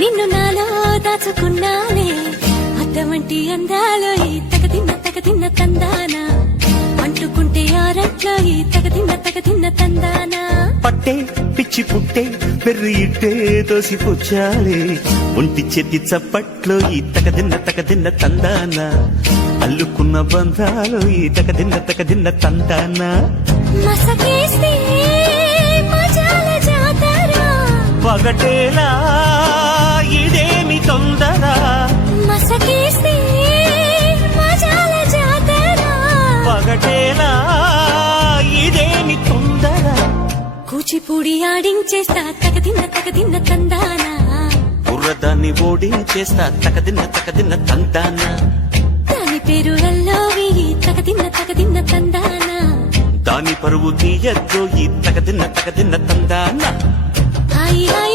నిన్ను నాలో దాచుకున్నానే అద్దమంటి అందాలో ఈ తగదిన్న తందానా అంటుకుంటే ఆరట్లో ఈ తగదిన్న తందానా పట్టే పిచ్చి పుట్టే పెర్రి ఇట్టే తోసిపుచ్చాలే ఒంటి చేతి చప్పట్లో ఈ తగదిన్న తందానా అల్లుకున్న బంధాలు ఈ తగదిన్న తందానా మసకేస్తే మజాల జాతర పగటేలా ఇదేమి తొందర మసకేస్తే మజాల జాతర పగటేలా ఇదేమి తొందర కూచిపూడి ఆడించేస్తా తగదిన్న తందానా బుర్రదాన్ని ఓడించేస్తా తగదిన్న తందానా దాని పేరు అల్లోవి తగదిన్న తందానా దాని పరువు తీయద్దు ఈ తగదిన్న తందానా హాయి హాయి